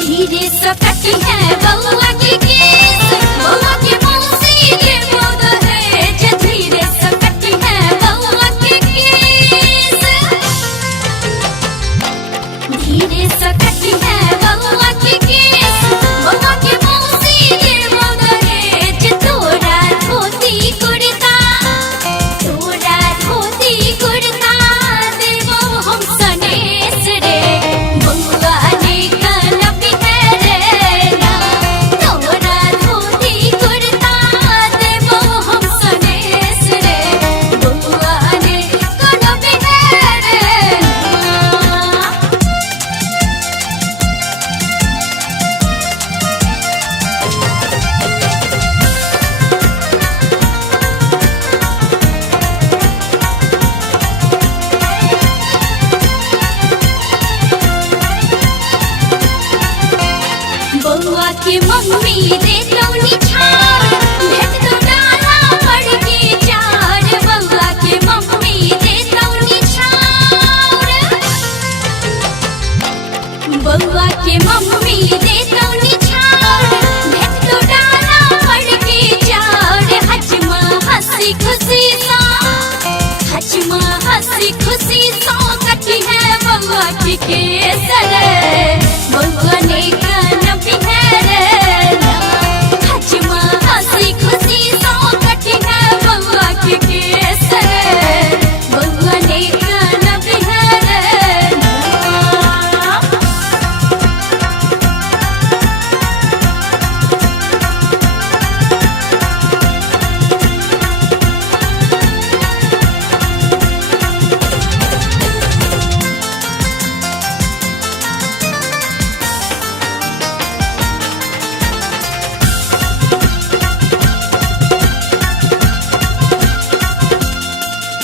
धीरे सकती है बउआ की केस, बउआ की मौसी के मोद है, जे धीरे सकती है बउआ की केस। धीरे सकती है बउआ की केस, बउआ की मौसी के मोद है, जे तोरा धोती कुर्ता, तोरा धोती कुर्ता देबो हम सनेस रे, बउआ ने कनपी है रे ना, तोरा धोती कुर्ता देबो हम सनेस रे, बउआ ने कनपी है रे ना। बउआ की मम्मी दे दौनी छाड़, भेज दो डाला पड़ के चार, बउआ की मम्मी दे दौनी छाड़, बउआ की मम्मी दे दौनी छाड़, भेज दो डाला पड़ के चार, हजमा हंसी खुशी सा, हजमा हंसी खुशी सा कटी है बउआ की केसर, बउआ ने कनपी है रे ना, हजमा हंसी खुशी सा कटी है बउआ की केसर, बउआ ने कनपी है रे ना।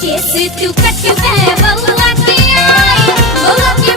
केस तू कटवे बउआ के आई, बउआ के